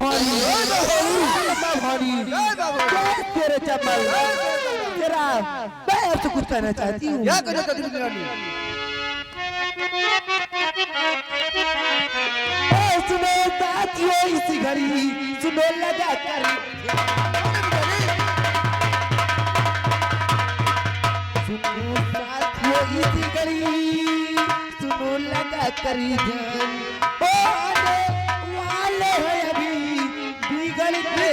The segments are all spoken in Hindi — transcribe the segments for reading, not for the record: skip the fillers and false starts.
भारी तेरे चप्पल तेरा मैं आपसे कुछ कहना चाहती हूँ। क्या कहना चाहती हूँ? सुनो साथियों इसी घड़ी सुनो लगा कर सुनो साथियों इसी घड़ी सुनो लगा कर जान आने वाले हैं अभी बिगड़ के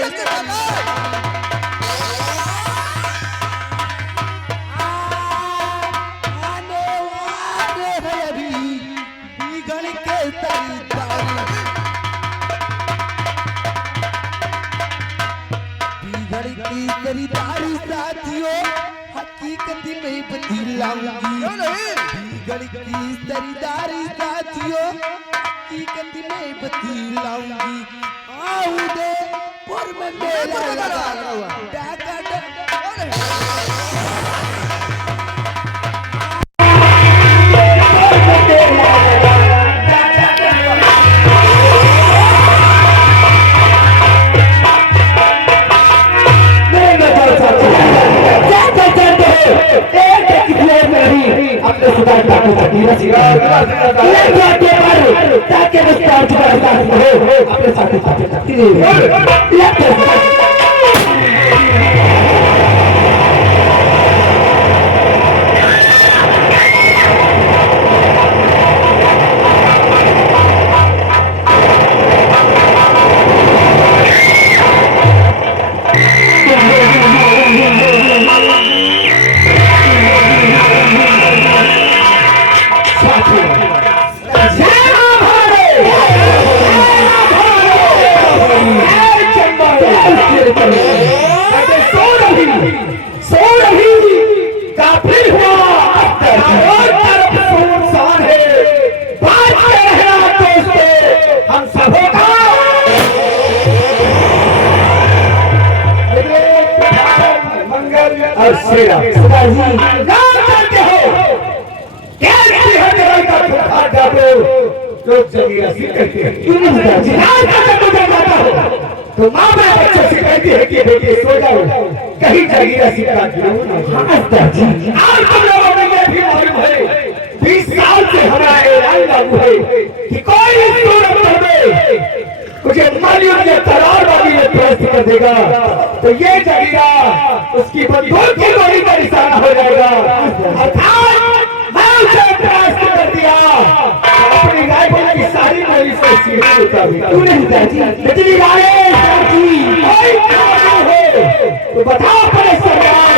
आने वाले हैं अभी बिगड़ के की खरीदारी साथियों हकीकत में बदलाऊंगी। बिगड़ की खरीदारी साथियों हकीकत में बदलाऊंगी। आओ दे पर में मेरा लगा डाका अपने साथ तो माँ बाप बच्चों से कहती है कि बेटे सो जाओ कहीं जागीरा सीखा आज तुम लोगों को ये भी मालूम है 20 साल से हमारा ऐलान लागू है कि कोई सूरत में मुझे मालूम है तलवारबाजी में प्रस्त कर देगा तो ये जागीरा उसकी बंदूक की गोली का निशाना हो जाएगा। अर्थात मैं उसे प्रस्त कर दिया अपनी राइफल की सारी गोली से सीधे उतार दिया। तूने बिजली वाले तो बताओ पहले सरकार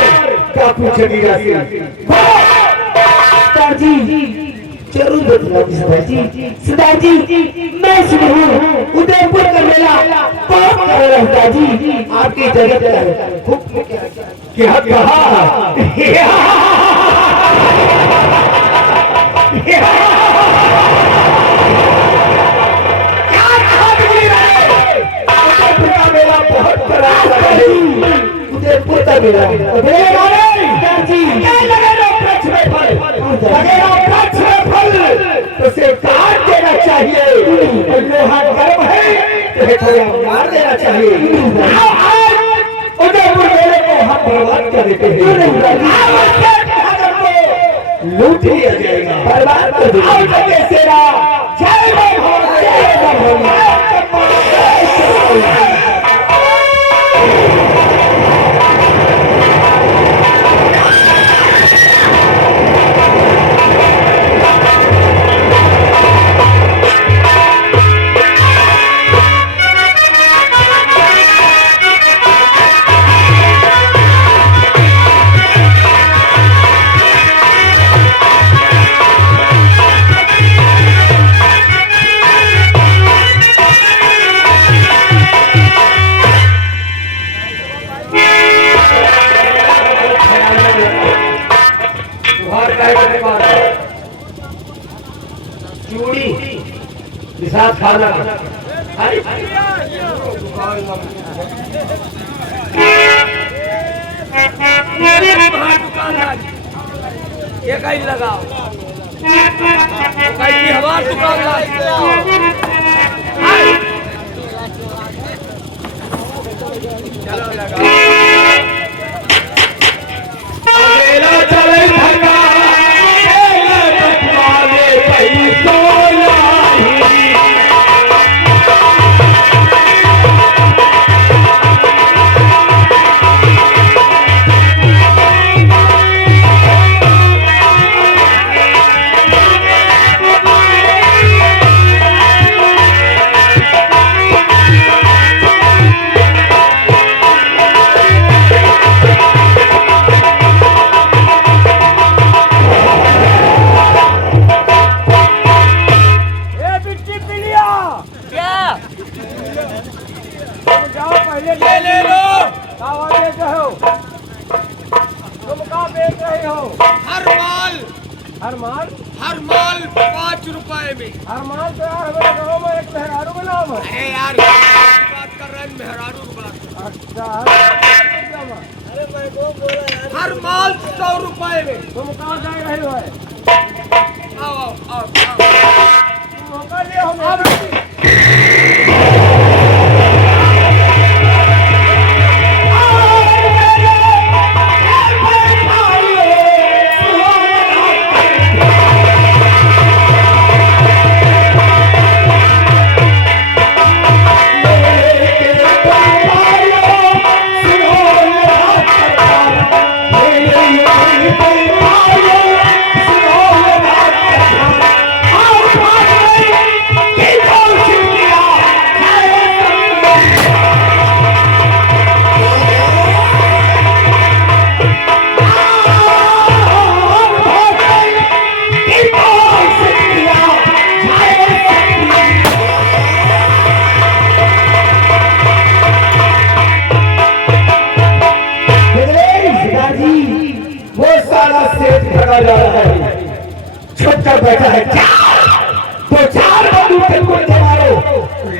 क्या पूछेगी जी? जरूर बताऊंगी सरदार जी मैं सुना हूँ उदयपुर का मेला बहुत करता जी आपकी जगह खूब क्या कहा उदयपुर का मेला उसे काट देना चाहिए लोहा गर्म है थोड़ा मार देना चाहिए। उदयपुर मेले को हम बर्बाद कर देते हैं लूट लिया जाएगा बर्बाद कर देंगे। चूड़ी साथ खाना ये कहीं लगाओ कहीं हवा दुकान पहले ये ले लो। क्या बेच रहे हो? तुम क्या बेच रहे हो? हर माल हर माल 5 रुपए में। हर माल तो यार हमारे गाँव में एक मेहरारू का नाम है। अरे यार बात कर रहे हैं मेहरारू की बात। अच्छा अरे मैं वो बोला यार। हर माल 100 रुपए में। तुम कहाँ जा रहे हो? आओ आओ आओ तुम मौका लिया हो छोटा बैठा है तो 4 बंदूक को मारो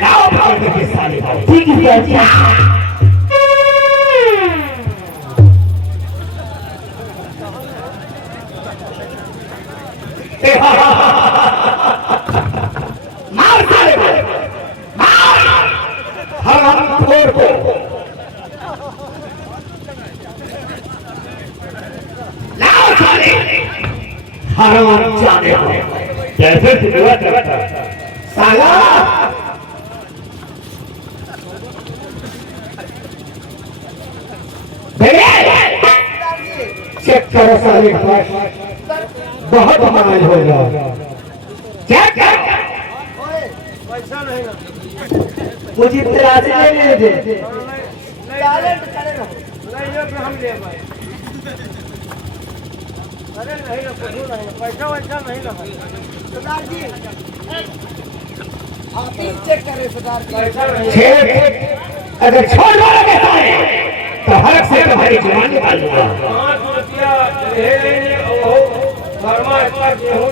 लाओ पकड़ के साले ठीक है जी। मार साले मार हम खोर को लाओ साले हराम जाने हो कैसे हुआ करता साला चेक करो साले बहुत हमारा हो रहा चेक कर पैसा नहीं ना मुझे तराजू ले दे टैलेंट करे ना नहीं ये भी हम ले पाए। अरे नहीं ना कुछ नहीं पैसा वैसा नहीं ना सरदार जी आप ही चेक करें सरदार जी पैसा नहीं। अगर छोड़ मारोगे साले तो हरक से तुम्हारी जुबान निकाल दूंगा। 5 रुपया ले लेंगे और फरमा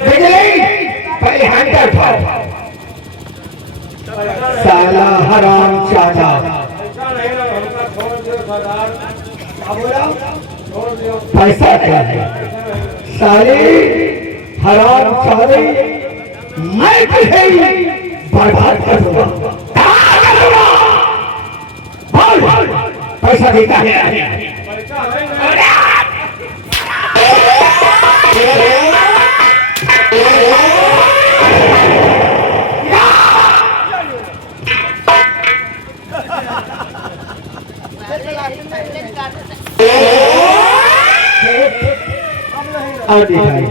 बिजली पहले हैंडल उठाओ साला हराम चाचा पैसा नहीं ना हमका छोड़ दो सरदार। क्या बोला छोड़ दो पैसा नहीं साले हराम चाले मैं तुझे बर्बाद कर दूंगा बोल पैसा देता है पैसा है और दिखाई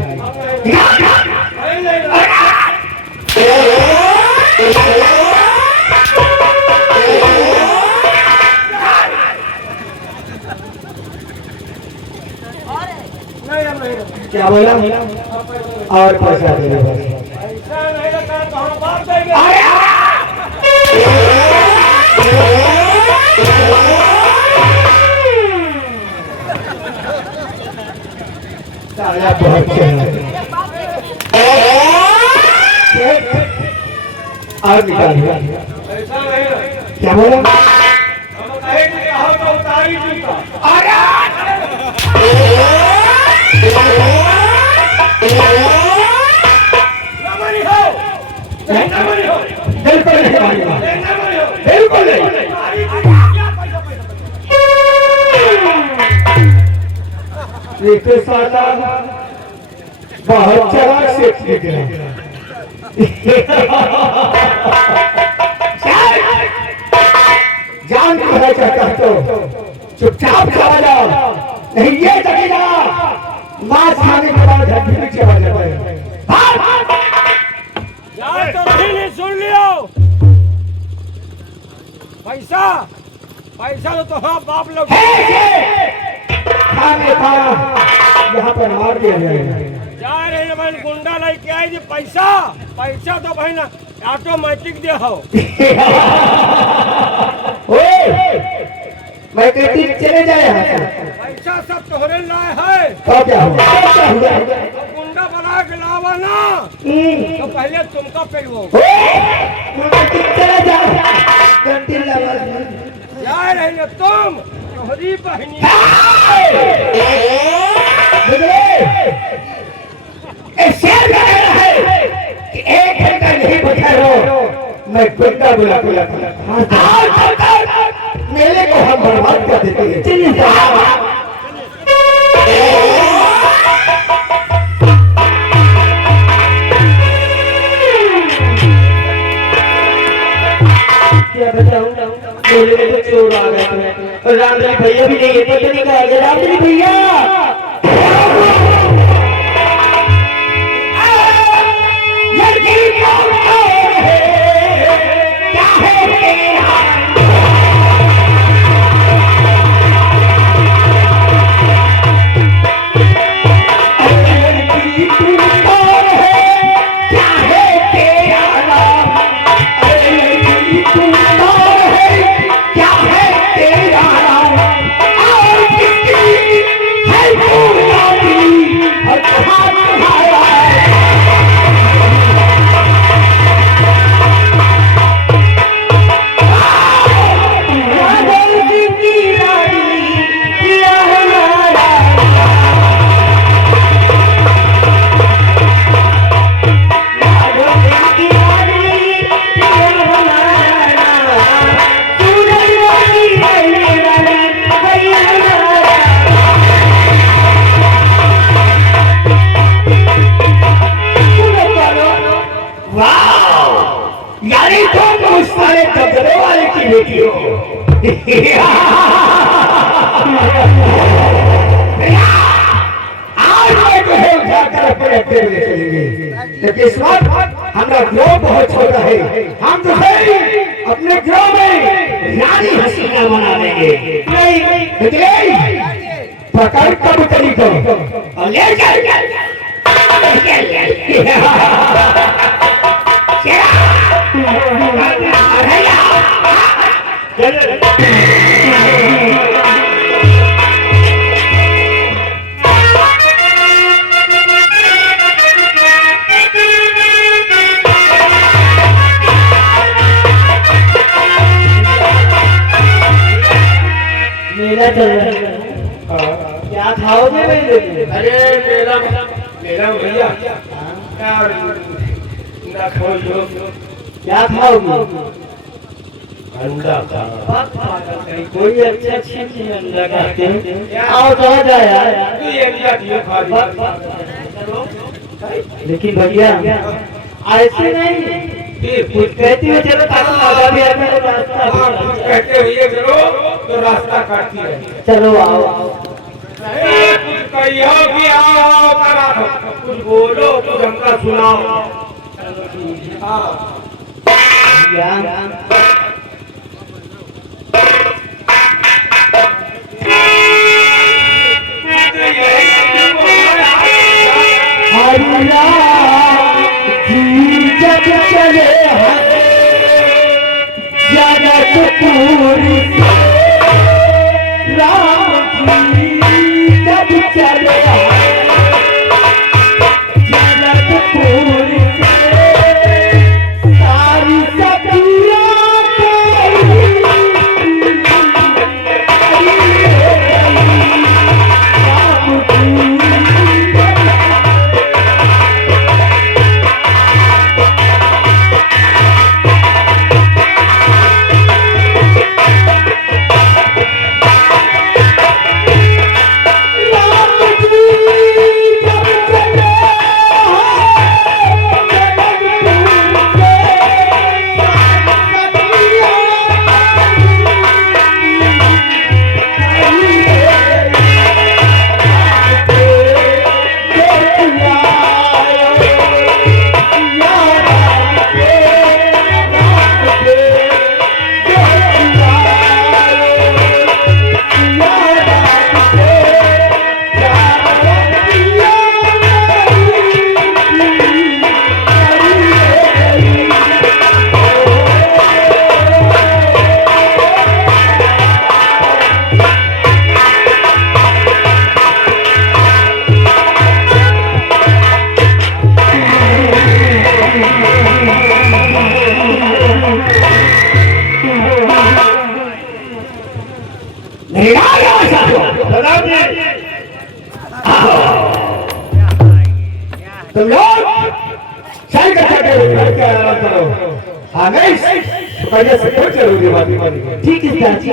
क्या बोला और पैसा दे दो पैसा नहीं लगा तो हम बात देंगे। साला बहुत और निकालिए पैसा नहीं लगा क्या बोला हम कहेंगे कहा तो उतारी जूता। नमनी हो नमनी हो बिल्कुल नहीं मानेगा नमनी हो बिल्कुल नहीं देखो साला बहुत चला से ठीक है जान कहना चाहता तो चुपचाप चला जाओ नहीं ये चलेगा मांस खाने के बाद हड्डी में चला जाता है यार तो नहीं सुन लियो पैसा पैसा तो हाँ बाप लोग खाने का यहाँ पर मार दिया जाएगा जा रहे हैं भाई गुंडा लेके आए जी पैसा पैसा तो भाई ना ऑटोमेटिक दे हो मैं कहती चले जाए यहाँ से। पैसा सब तोहरे लाए है तो क्या हुआ? क्या हुआ? तो गुंडा बना के लावा ना तो पहले तुमका पेलवो मैं कहती चले जाओ कैंटीन लगा जा रही हो तुम तोहरी बहनी शेर कह रहा है कि 1 घंटा नहीं बचा हो मैं गुंडा बुला मेले को हम बर्बाद कर देते हैं। चलिए क्या बताऊं मेरे में तो चोर आ गए थे। रामदरी भैया भी नहीं है, पता नहीं कहा गया रामदरी भैया। हमारा ग्रोह बहुत छोटा है, हम जो है अपने ग्रोह में रानी हसीना बना देंगे। पकड़ कबूतरी को और ले चल क्या खाओगे? अरे मेरा भैया ना खोलो क्या खाओगे? अंडा का कोई अच्छी चीज लगाते आओ तो आ जाए यार। तू ये अंडा दियो खा लेकिन भैया ऐसे नहीं कुछ कहती हो चलो ताकि आगा भी आगे रास्ता कुछ कहते हुए चलो तो रास्ता काटती है। चलो आओ नहीं कुछ कहियो कि आओ करा कुछ बोलो तो हमका सुनाओ। हाँ जब चले जनकपुरी राम जी जब चले जनकपुरी सारी सखियां हो जरूरी बात। ठीक है चाची।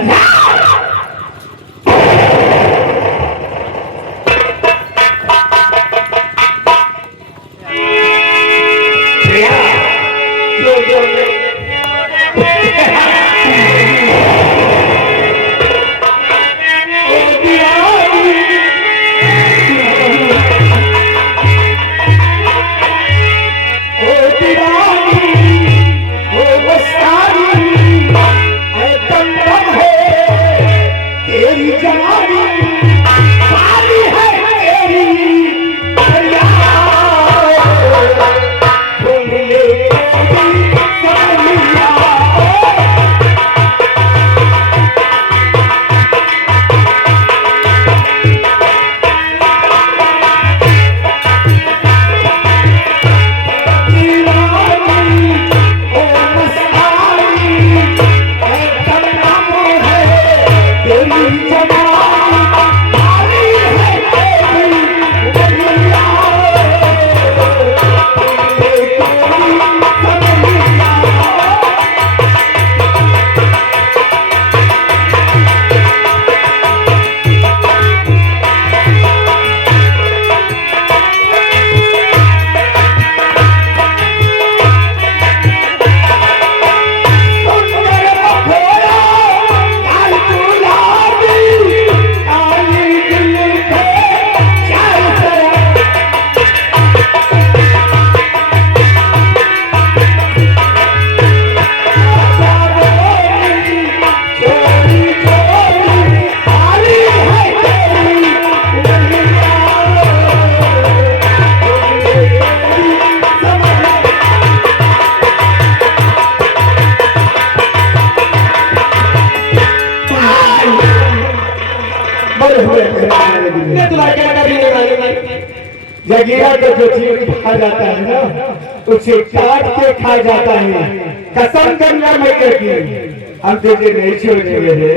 जगीरा को जो चीज खा जाता है ना उसे काट के खा जाता है। कसम करना मैया की हम तुझे नहीं छोड़ेंगे।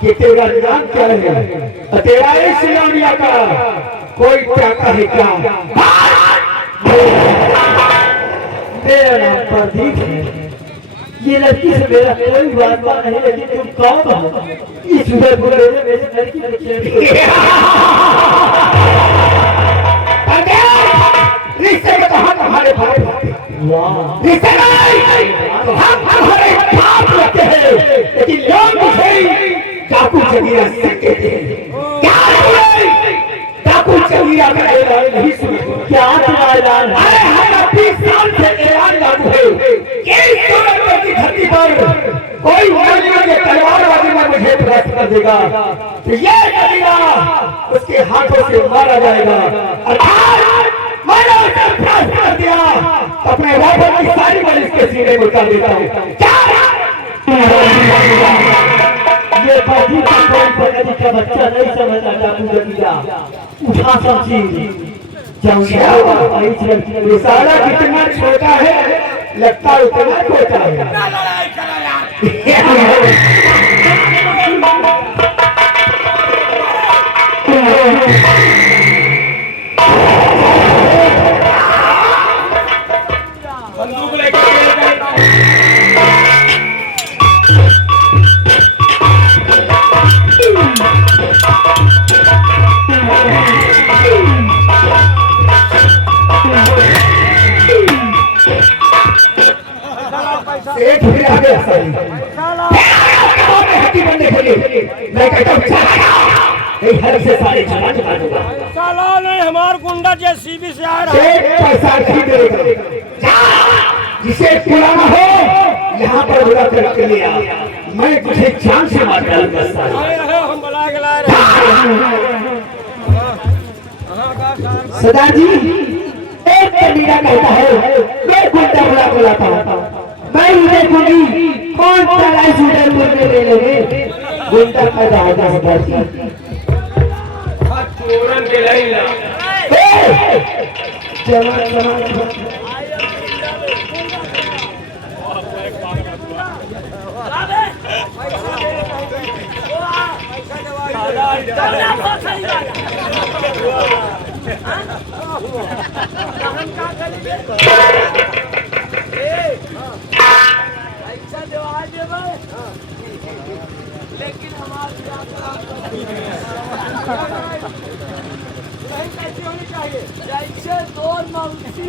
कि तेरा नाम क्या है, तेरा इस्लामिया का कोई क्या कहे क्या? मेरा नाम प्रदीप है। ये लड़की से मेरा कोई वास्ता नहीं, लेकिन तुम कौन हो? इस मेरे लड़की रिश्ते में कहा तुम्हारे भाई रिश्ते नहीं, हम हमारे बाप लगते हैं, लेकिन लोग मुझे डाकू जगीरा कहते हैं। क्या डाकू जगीरा का ऐलान नहीं सुना? क्या तुम्हारा ऐलान है? अरे हमारा 20 साल से ऐलान लागू है कि इस सूरत की धरती पर कोई वालियों के तलवारबाजी में मुझे परास्त कर देगा तो ये जगीरा उसके हाथों से मारा जाएगा। अर्थात मैंने उसे परास्त कर दिया तो अपने राइफल की सारी बल इसके सीने में कर देता हूँ। ये बाजी का कोई पगड़ी का बच्चा नहीं समझता। डाकू जगीरा उठा सब चीज ये साला कितना छोटा है, लगता उतना छोटा है। ना लड़ाई करो यार। बंदूक लेके एक भी आ गया साली। हड्डी बनने के लिए मैं कहता हूँ नहीं, हर से सारे चला चुका दूंगा। साला नहीं, हमार गुंडा जेसीबी से आ रहा है। पैसा नहीं देगा, जिसे पुराना हो यहाँ पर बुला करके ले आ, मैं तुझे जान से मार डालूंगा साली। आए रहे, हम बुला के ला रहे सदा जी, एक कमीना कहता है मैं गुंडा बुला को लाता हूँ, मैं उन्हें देखूंगी कौन तलाई शूटर मुझे ले लेंगे। गुंडा पैदा होगा सदा जी। चोरन के लाई ला। जवान जवान लेकिन हमारी कैसी होनी चाहिए? जैसे दो मौसी।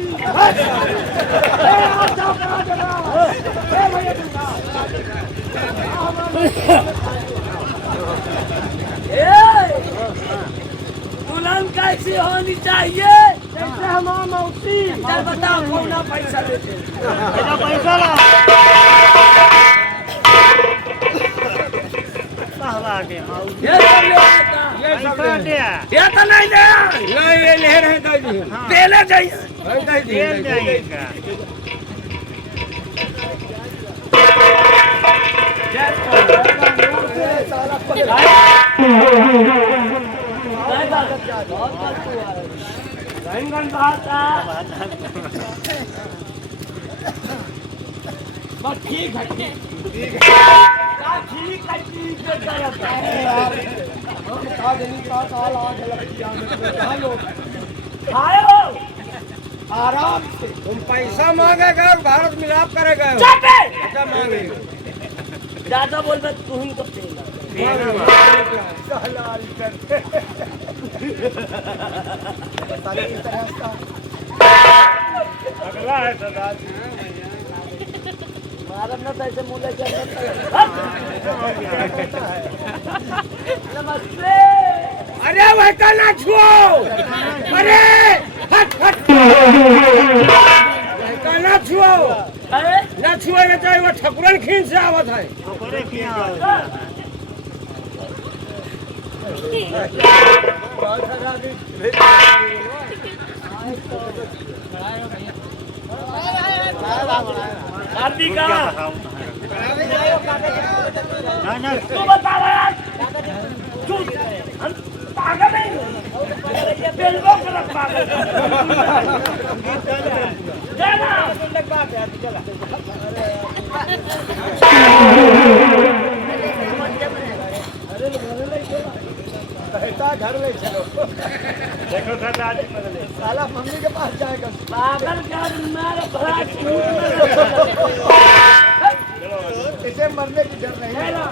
दुल्हन कैसी होनी चाहिए? जैसे हमारा मौसी। चल बताओ कौन पैसा देते? पैसा ला। ये तो नहीं दे, नहीं ये ले रहे दादी, देना चाहिए, बस ठीक है, ठीक है। आराम से तुम पैसा मांगेगा, भारत मिलाप करेगा। अच्छा मांगेगा, ज्यादा बोल रहे तू ही कब अगला है सदा भारत में पैसे मूल्य नमस्ते। अरे वैसा ना छुओ, अरे हट हट ना छुओ, ना छुए ना चाहिए। वो ठकुरन खींच से आवत है। तू बता रहा यार, हम पागल नहीं, बेलबो को रख पागल। जाना घर ले चलो, देखो साला मम्मी के पास जाएगा पागल का मारा भरा। इसे मरने की डर नहीं है ना।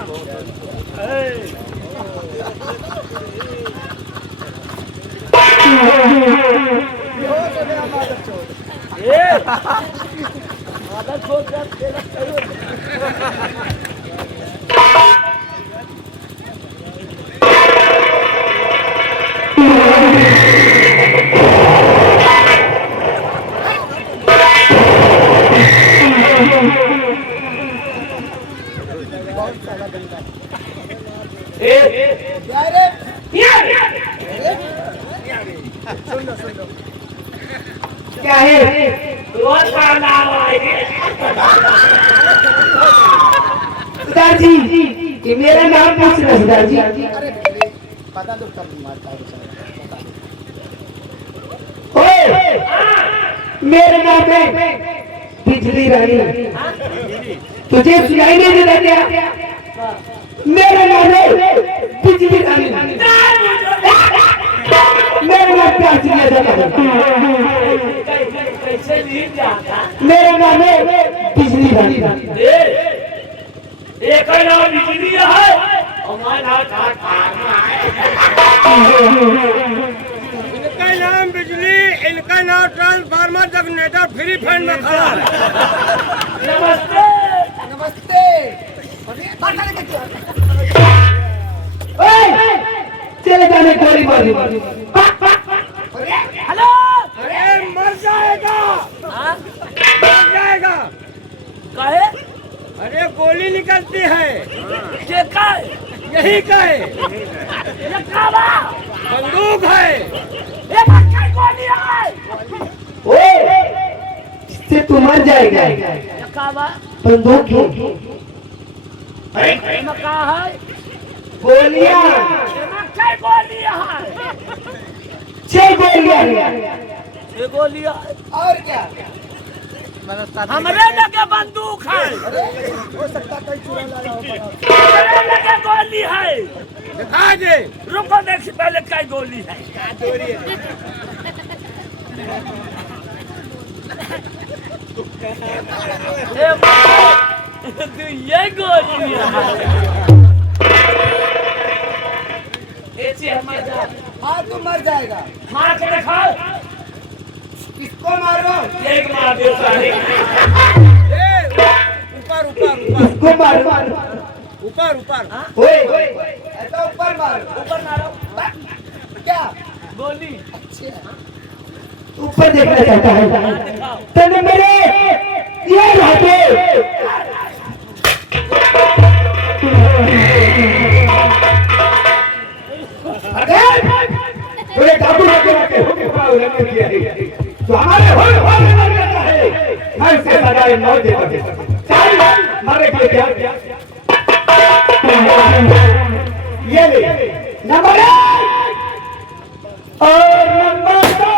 आदत छोड़ क्या है? सुधाजी, ये मेरा नाम पूछ रहे सुधाजी। अरे पता तो कब मारता है। ओए, मेरे नाम है बिजली रानी। तुझे सुनाई नहीं देता क्या? मेरा नाम है बिजली रानी। मेरा नाम क्या सुनिया जाता है? कैसे नहीं जाता? मेरा नाम है बिजली रानी। एक नाम बिजली है और मैं नाम कारखाना है। इनका नाम बिजली, इनका नाम ट्रांसफार्मर जनरेटर फ्री फंड में खड़ा है। नमस्ते। नमस्ते। चले जाने गोली मारी। हेलो। अरे मर जाएगा, हाँ? मर जाएगा। कहे अरे गोली निकलती है, ये का यही का है, ये कावा बंदूक है। ये बच्चा गोली है। ओए, इससे तू मर जाएगा। ये कावा बंदूक है, ये कहा है? गोलियां, ये बच्चा गोली है। 6 गोलियां हैं। ये गोली है और क्या? हमरे लगे बंदूक है। हो सकता कहीं चुरा लाया हो। हमरे लगे गोली है। दिखा दे। रुको देखिए पहले क्या गोली है। तू ये गोली है। ऐसे हमारे जा हाँ तू मर जाएगा। मार के दिखाओ। किसको मारो? एक मार दो सारे। ऊपर ऊपर ऊपर इसको मार। ऊपर ऊपर। ओए, ऐसा ऊपर मार। ऊपर मारो। क्या? गोली ऊपर देखना चाहता है। दिखाओ। तने मेरे ये रहते अरे डाकू रखे होके पूरा उल्लंघन किया है, तो हमारे हो उल्लंघन करता है। मैं इसे सजाए मौत देता हूं। चल मारे के लिए क्या? ये ले नंबर 1 और नंबर 2।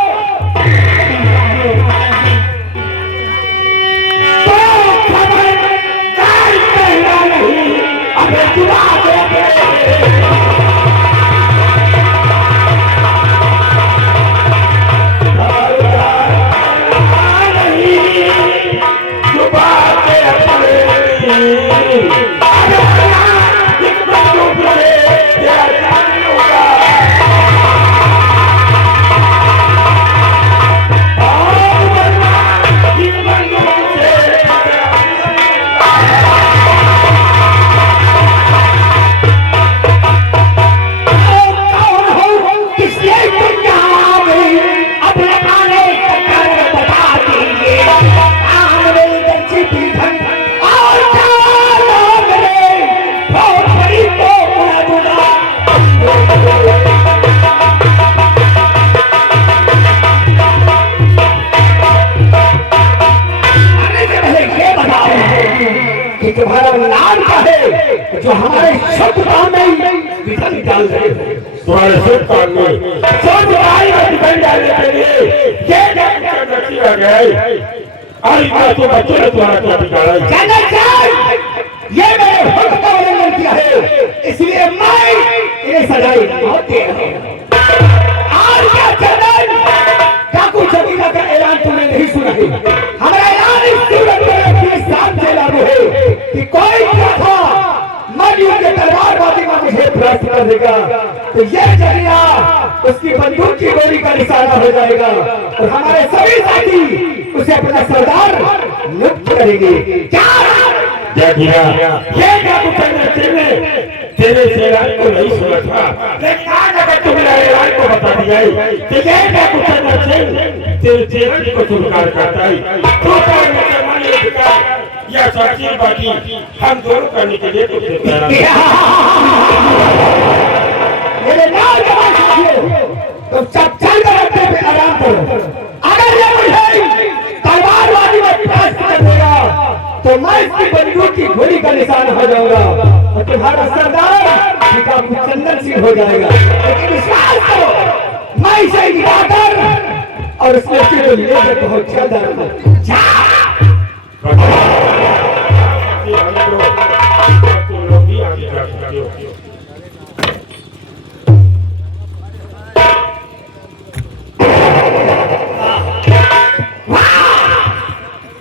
तुम्हारा नाम क्या है जो हमारे शब्द काम में विघन डाल रहे हो? तुम्हारे शुभ काम में शब्द आई और विघन डालने के लिए ये रखा गया है। और इतना तो बच्चों ने तुम्हारा क्या बिगाड़ा है? जाना चाहिए। ये मेरे हक का उल्लंघन किया है, इसलिए मैं इन्हें सजाई मौत दे रहा हूं। आज क्या चंदन डाकू जमीना का ऐलान तुमने नहीं सुना है? हमारा ऐलान इस सूरत के साथ से लागू है कि कोई था मरियम के तलवारबाजी में मुझे परास्त कर देगा तो ये जरिया उसकी बंदूक की गोली का निशाना हो जाएगा और हमारे सभी साथी उसे अपना सरदार नियुक्त करेंगे। क्या ये डाकू चंद्र तेरे से ऐलान को नहीं सुना था, लेकिन आज अगर तुमने ऐलान को बता दिया है तो ये डाकू चंद्र तेरे चेहरे को स्वीकार करता है। तो या सच्ची बाकी हम दोनों करने के लिए तुझे तैयार मेरे नाम के बाद साथियों तो चल कर रखते पे आराम करो। अगर ये मुझे तलवारबाजी में परास्त कर देगा तो मैं इसकी बंदूक की गोली का निशान हो जाऊंगा और तुम्हारा सरदार चंदन सिंह हो जाएगा। लेकिन विश्वास करो मैं इसे गिराकर और इस लड़की को लेकर बहुत ज्यादा तुम लोग भी आगे जा सकते हो।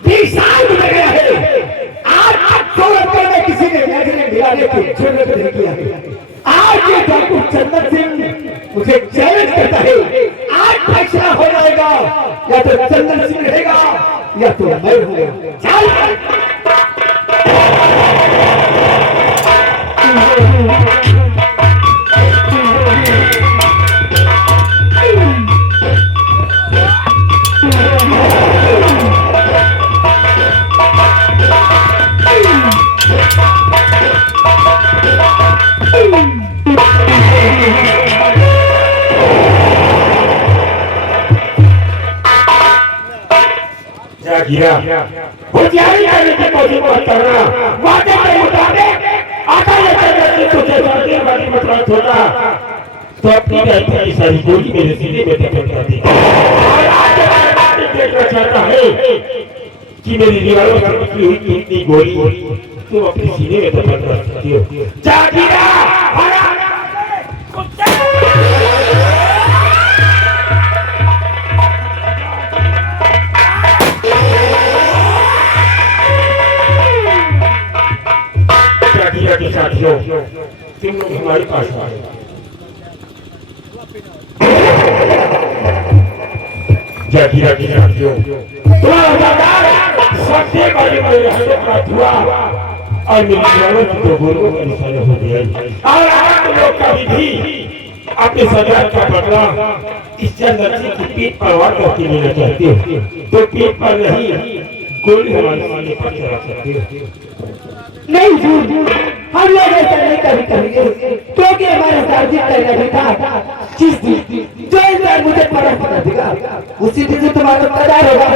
20 साल गुजर गया है, आज तक सोलहपुर में किसी ने नजरें गिराने की जरूरत नहीं किया है। आज ये डॉक्टर चंदन सिंह मुझे चैलेंज करता है, आज फैसला हो जाएगा, या तो चंदन सिंह रहेगा या तो मैं हूँ। चल गिरा होशियारी करने की कोशिश मत करना। वादे के मुताबिक आता ये तुझे वादे वाली मतलब छोटा तो अपनी रहती की सारी गोली मेरे सीने में दफन कर दी। और आज मैं देखना चाहता है कि मेरी दीवारों पर निकली हुई कीमती गोली तुम अपने सीने में दफन कर सकती हो। जा गिरा के साथियों, तुम लोग हमारे पास आए। जागीरा के साथियों, सबसे बड़े बड़े हाथों का धुआ और मेरी दीवारों की दो गोलियों का निशाना हो गया। और आप लोग कभी भी अपने सरदार का बदला इस चंदन सिंह की पीठ पर वार करके लेना चाहते हो तो पीठ पर नहीं, गोली हमारे सीने पर चला सकते हो। नहीं झूठ, हम लोग ऐसा नहीं कभी करेंगे, क्योंकि हमारे साथी करना भी था। जो इंसान मुझे परख कर देगा उसी दिन से तुम्हारा पैदार होगा।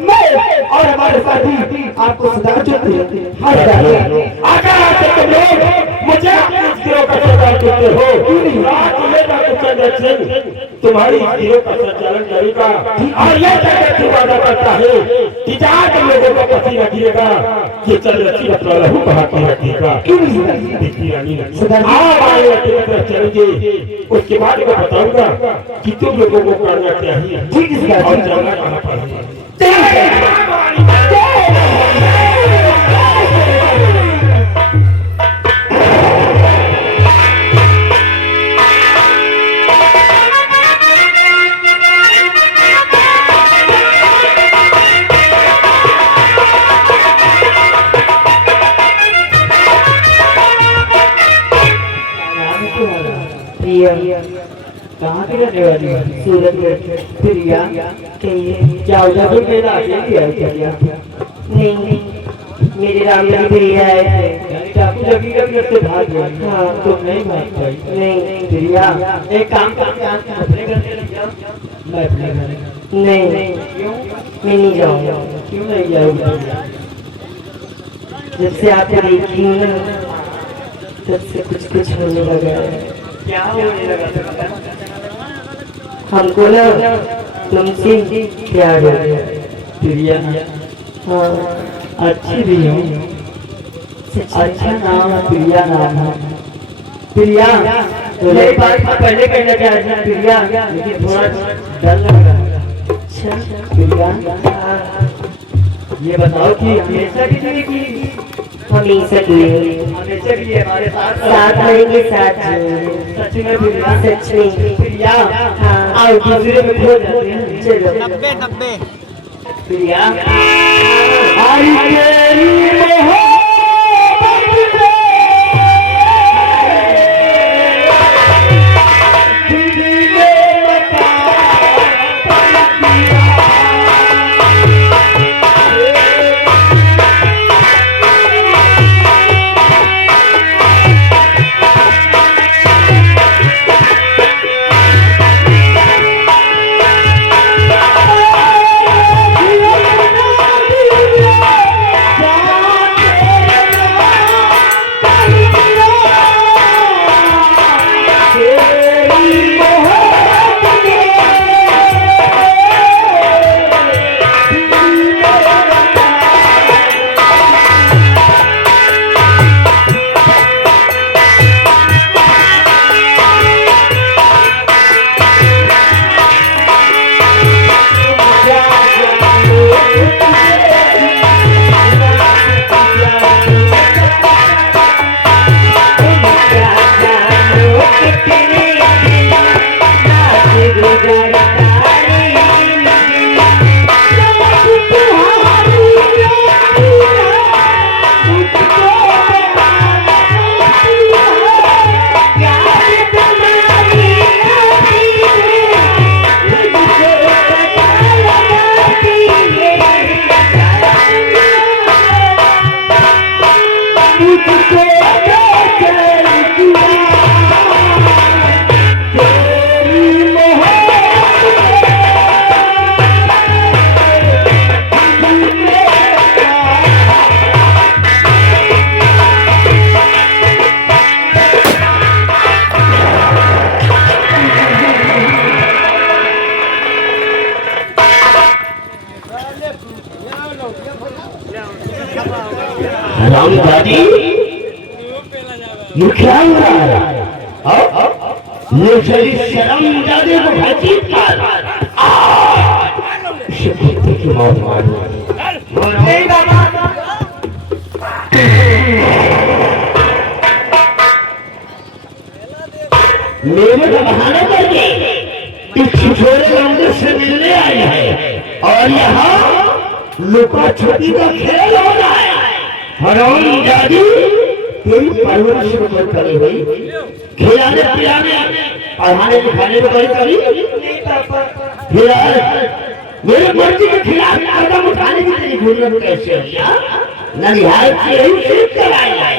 मैं और हमारे साथी आपको सदा चुनते हैं। अगर आप तुम लोग मुझे गिरोह का सरदार चुनते हो, तुम्हारी गिरोह का संचालन करेगा और यह कहकर वादा करता है कि जहाँ तुम लोगों को पति रखिएगा ये चंद्रसी रखवाला हूँ कहा के रखिएगा। चलेंगे उसके बाद मैं बताऊंगा कि तुम लोगों को करना चाहिए और जाना कहाँ पर है। कहाँ की रहने वाली है? सूरत में। प्रिया क्या उदयपुर में अकेली है प्रिया? नहीं, मेरे राम लगी प्रिया है। चाकू लगी कभी से भाग गई। हाँ, तुम नहीं भाग पाई। नहीं प्रिया एक काम करके अपने घर चली जाओ। मैं अपने घर नहीं, क्यों? मैं नहीं जाऊँगा। क्यों नहीं जाऊँगा? जब से आपको देखी हूँ ना तब से कुछ होने लगा है। क्या होने लगा? हमको ना तुमसे प्यार हो गया। प्रिया हाँ, अच्छी भी हो, अच्छा नाम प्रिया नाम है। प्रिया यही बात मैं पहले कहना चाहती थी प्रिया, लेकिन थोड़ा डर लग रहा है। अच्छा प्रिया ये बताओ कि हमेशा के लिए कि हमेशा के लिए हमेशा के लिए हमारे साथ रहेंगे, साथ जिएंगे। सच में प्रिया? सच में प्रिया हाँ। और दूसरे में खो जाते हैं। चलो 90 प्रिया आई तेरी मोहब्बत में दिल में बता राम दादी ये क्या हो रहा है? ये शरीर शर्म दादी को भजी कर कुत्ते की मौत मारो। नहीं बाबा मेरे को बहाने करके इस छिछोरे लंबे से मिलने आए हैं और यहाँ लुका छुपी का खेल हो रहा है। हराम दादी तेरी परवरिश को करी हुई, खिलाने पिलाने पढ़ाने लिखाने में करी मेरे मर्जी के खिलाफ कदम उठाने की तेरी जरूरत कैसे है? ननिहाल से यही सीख कर आए हैं।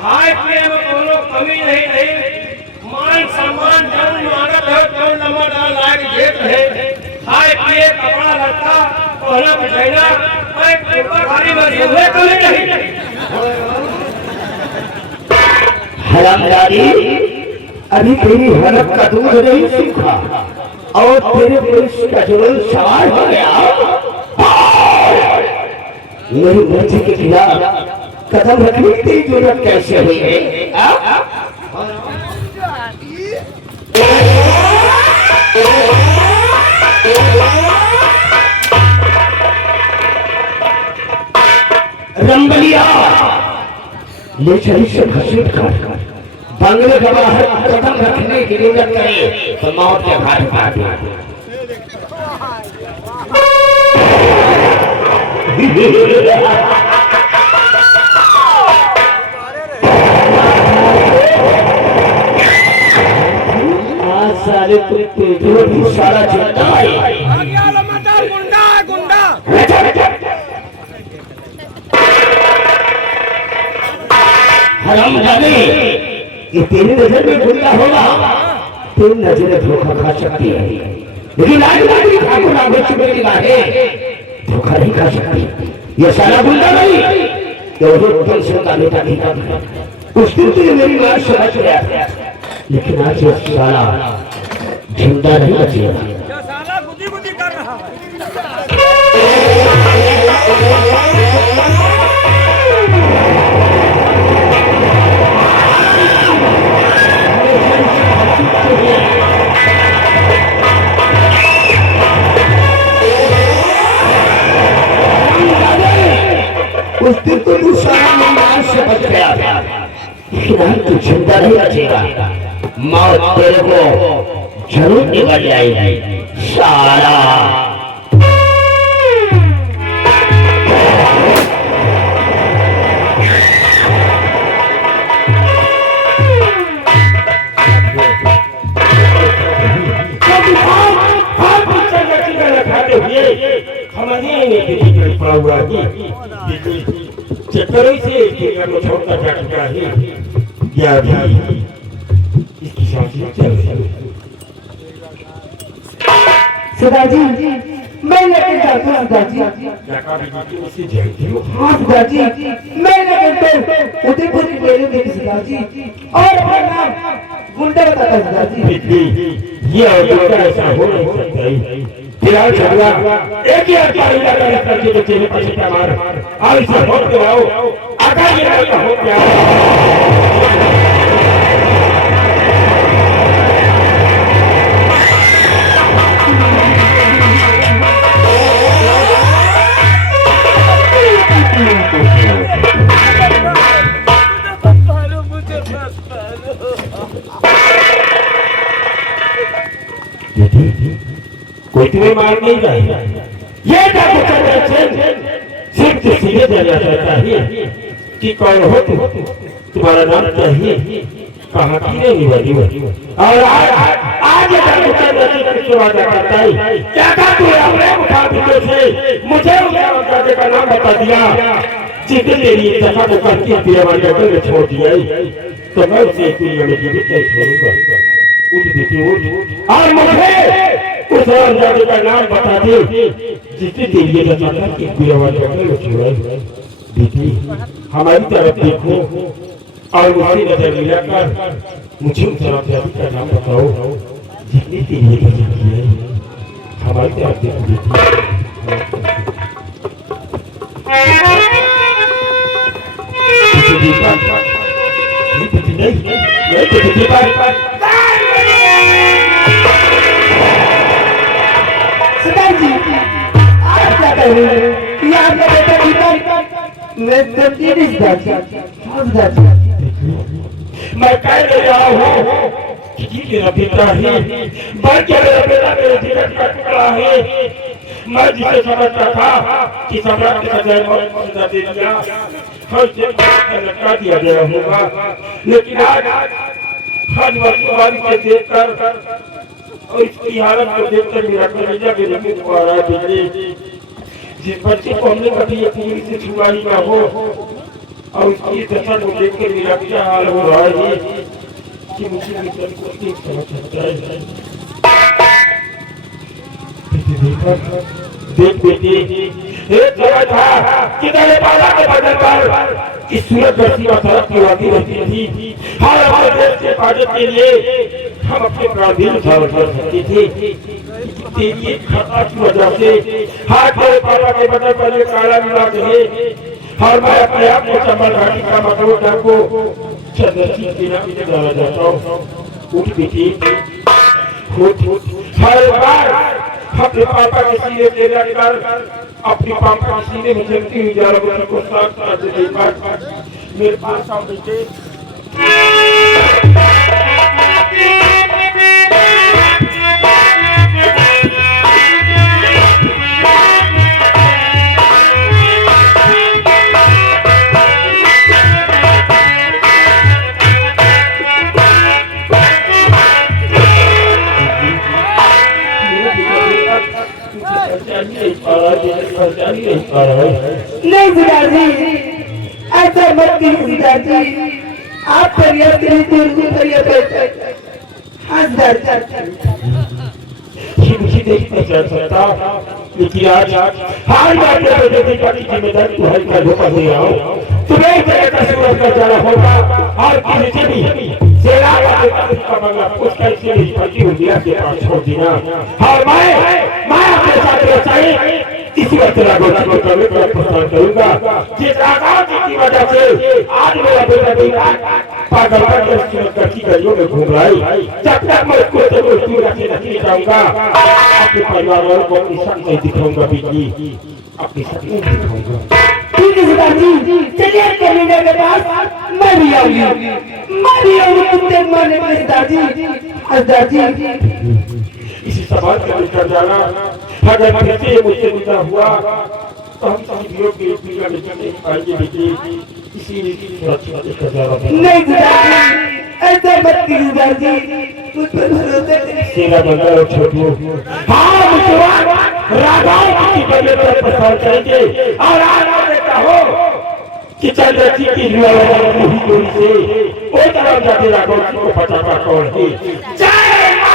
खाए पिए में कोनो कमी नहीं मान सम्मान जौन मांगत है जौन नंबर डाल लायक देत है। खाए पिए कपड़ा लत्ता पहला पहना भारी में कमी नहीं। हरामजादी अभी तेरी हलक का दूध नहीं सूखा और तेरे पुरुष का जुल्म सवार हो गया। मेरी मर्जी के खिलाफ कदम रखने की तेरी जरूरत कैसे हुई है? रंबलिया ले चली से घसीट कर बंगले के बाहर कदम रखने की जरूरत करे तो मौत के घाट उतार दे। सारे कुत्ते जो भी सारा जिंदा है गुंडा गुंडा हराम जाने ये तेरी नजर में गुंडा होगा, तेरी नजर धोखा खा सकती है, लेकिन राजवाड़ी ठाकुर राघव चुबेरी बाहें धोखा नहीं खा सकती। ये सारा गुंडा नहीं, ये उत्तम सिंह का बेटा नहीं था। उस दिन तेरी मेरी मां समझ गया, लेकिन आज ये साला जिंदा नहीं बचेगा। साला गुदी गुदी कर रहा है। उस दिन तो तू सारा मेरी से बच गया था, लेकिन आज तू जिंदा नहीं बचेगा। मौत तेरे को जरूर निकल जाएगी सारा। चक्करों से को छोड़ता जा चुका है, या भी इसकी सांसें चल रही है। सदाजी मैं लेकिन जाती हूँ सदाजी। हाँ सदाजी मैं लेकिन तो उदयपुर की मेरे देख सदाजी और अपना नाम गुंडा बताता सदाजी। ये गुंडा ऐसा हो नहीं सकता है। फिलहाल झगड़ा एक ही आदमी लगा करके तो चेहरे पर छिपा मार और इसे वोट दिलाओ। आधा ये का हो क्या कोई तुम्हें मार नहीं रहा। ये क्या सिर्फ सीधे जाना चाहता है कि कौन हो तुम, तुम्हारा नाम चाहिए, कहाँ की नहीं बनी और आज वादा करता है क्या था तू अपने मुखाबिले से मुझे उनके का नाम बता दिया जिसने तेरी दफा को करके में छोड़ दिया तो मैं उसे जीवित नहीं छोड़ूंगा। उठ बेटी उठ और मुझे उस रामजादे का नाम बता दे जिसने तेरी दफा करके में छोड़ा। बेटी हमारी तरफ देखो और मुझसे नजर मिलाकर मुझे उस तरफ का नाम बताओ जितनी तेरी वजह की है। हमारी तरफ देखो बेटी नहीं सरदार जी आप क्या कह रहे हैं कि आपका बेटा दीपक मैं समझी नहीं सरदार जी। हाँ सरदार जी मैं कह रहा हूँ कि मेरा बेटा है, बल्कि मेरा बेटा मेरे जीवन का टुकड़ा है। मैं जिसे समझता था कि सम्राट के बजाय मौत सजा दे दिया और लटका दिया गया होगा, लेकिन आज वर्तमान को देखकर और इसकी हालत को देखकर मेरा कलेजा मेरे मुंह को आ रहा है। बिजली जिस बच्चे को हमने कभी अपनी से छुआ ही ना हो और उसकी दशा को देखकर मेरा क्या हाल हो रहा है कि मुझे नहीं समझ सकता है। देख बेटी एक जगह था किधर बाला के बदल पर इस सूरत बरसी और सड़क की वादी रहती थी। हर हमारे देश के हिफाजत के लिए हम अपने प्राण भी न्यौछावर कर सकते थे। तेरी एक खता की वजह से हाथ मेरे पापा के बदल पर एक काला विवाह है और मैं अपने आप को चंबल घाटी का मकरूर डर को चंद्रसी के नाम से जाना जाता हूँ। उठ बेटी हर बार अपने पापा के सीने से लड़कर अपने पापा के सीने में जलती हुई जालगों को साथ साथ देखकर मेरे पास आओ बेटे। नहीं सरदार जी ऐसा मत कीजिए सरदार जी आप पर्याप्त करिए। हाँ सरदार मुझे नहीं चल सकता, लेकिन आज हार जाते की जिम्मेदारी तुम्हारी का धोखा दे रहा हूँ। तुम्हें का सूरज का जाना होगा और किसी से भी का बंगला उसका इसलिए फर्जी हो गया के पास छोड़ देना और मैं अपने साथ चाहिए इसी वक्त राघोजी को तभी प्रस्थान करूंगा जिस आकाश की वजह से आज मेरा बेटा बेटा पागल की गलियों में घूम रहा है। जब तक मैं उसको नहीं जाऊंगा अपने परिवार वालों को अपनी शक्ति नहीं दिखाऊंगा। बिजली अपनी शक्ति नहीं दिखाऊंगा। ठीक है सरदार जी चलिए कमीने के पास मैं भी आऊंगी कुत्ते मारने वाले सरदार जी। इसी सवाल का उत्तर जाना अगर फिर से मुझसे जुदा हुआ तो हम सभी के पीड़ा में नहीं पाएंगे। बेटी इसी सुरक्षा देखकर जा रहा नहीं सरदार जी ऐसा मत कीजिए सरदार जी मुझ पर भरोसा करिए। सेना बंगाल छोटू हाँ मुझे राघव की बदले पर प्रसार करेंगे और आज देखा हो कि चंद्रजी की गोली से वो तरफ जाके राघव जी को बचाता कौन है। जय मां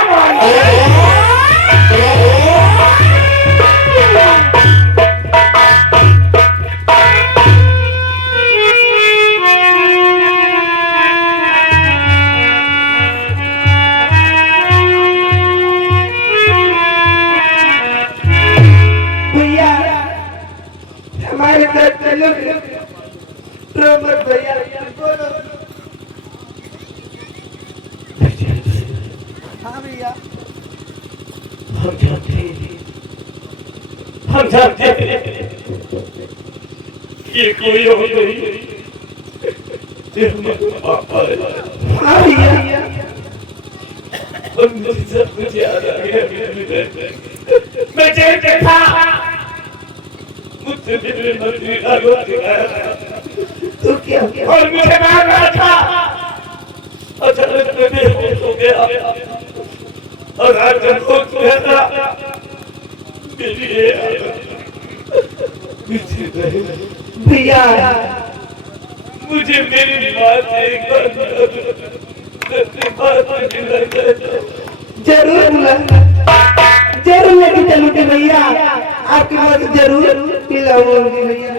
हमारे साथ चलो भैया बोलो। हाँ भैया हम जानते ये कोई और नहीं हाँ भैया सब कुछ याद आ गया। मैं जेल में था मुझसे मेरे मंत्री तो क्या और मुझे मार रहा था। अचानक मैं बेहोश हो गया और आज जब सोच रहा था भैया मुझे मेरी बात एक जरूर लेके चलूंगी भैया आपकी बात जरूर पिलाऊंगी भैया।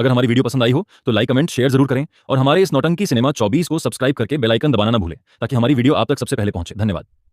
अगर हमारी वीडियो पसंद आई हो तो लाइक कमेंट शेयर जरूर करें और हमारे इस नौटंकी सिनेमा 24 को सब्सक्राइब करके बेल आइकन दबाना ना भूलें ताकि हमारी वीडियो आप तक सबसे पहले पहुंचे। धन्यवाद।